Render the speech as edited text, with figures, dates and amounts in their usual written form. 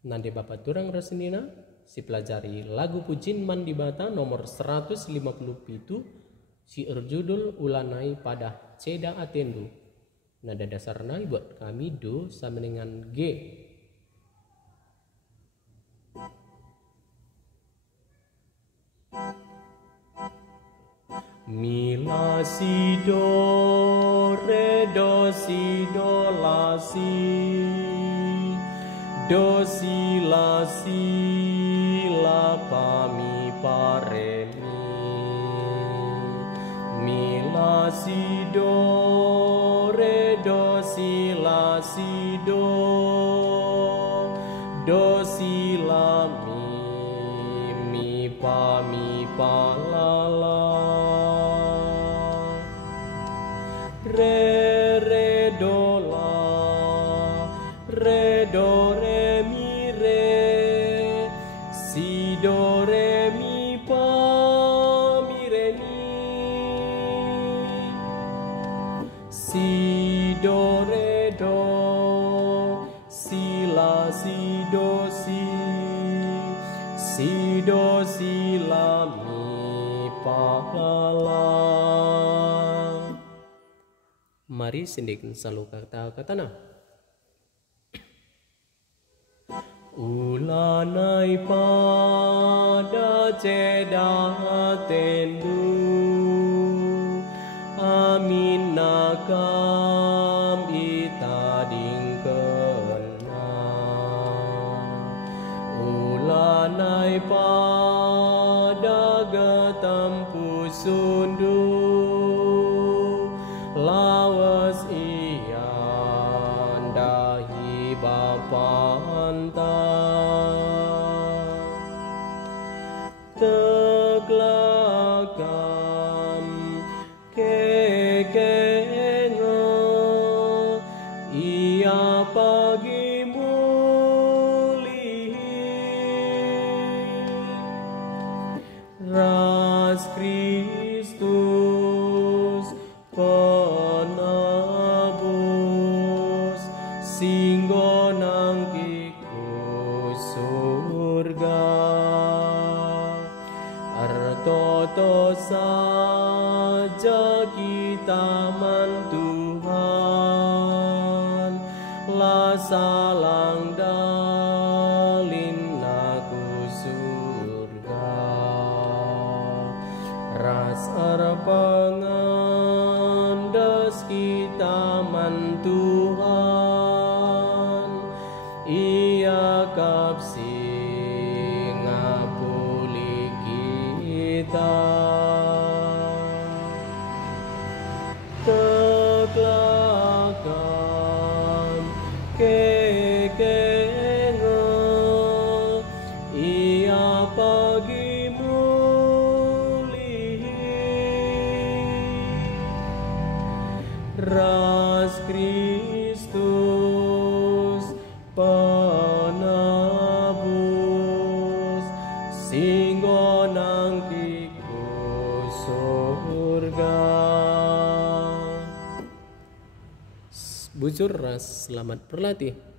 Nande Bapak Turang Rasenina, si pelajari lagu Pujin Mandibata nomor 157, si erjudul ulanai pada Ceda Atendu. Nada dasarnya buat kami do sama dengan G. Mi la si do re do si do la si do si la pa mi pa re mi la si do re do si la si do si la mi pa la la re do la re do re mi re si do re mi pa mi re mi si do re do si la si do si la mi pa la. Mari sindik selalu kata-kata na. Ulanai pada Ceda Atendu, amin nakam ita dingkena. Ulanai pada getampu sundu, lawas iyan dahi bapa anta teglakam kekenga ia pagi muli ras Kristus penebus singgo nangkiku surga artoto saja kita man Tuhan la salang dalin naku surga ras arpangandas kita man Tuhan ia kapsi ngapuli kita teglakam kekenga ia pagi muli ras Kristus penebus singgo nangkiku surga. Bujur ras selamat berlatih.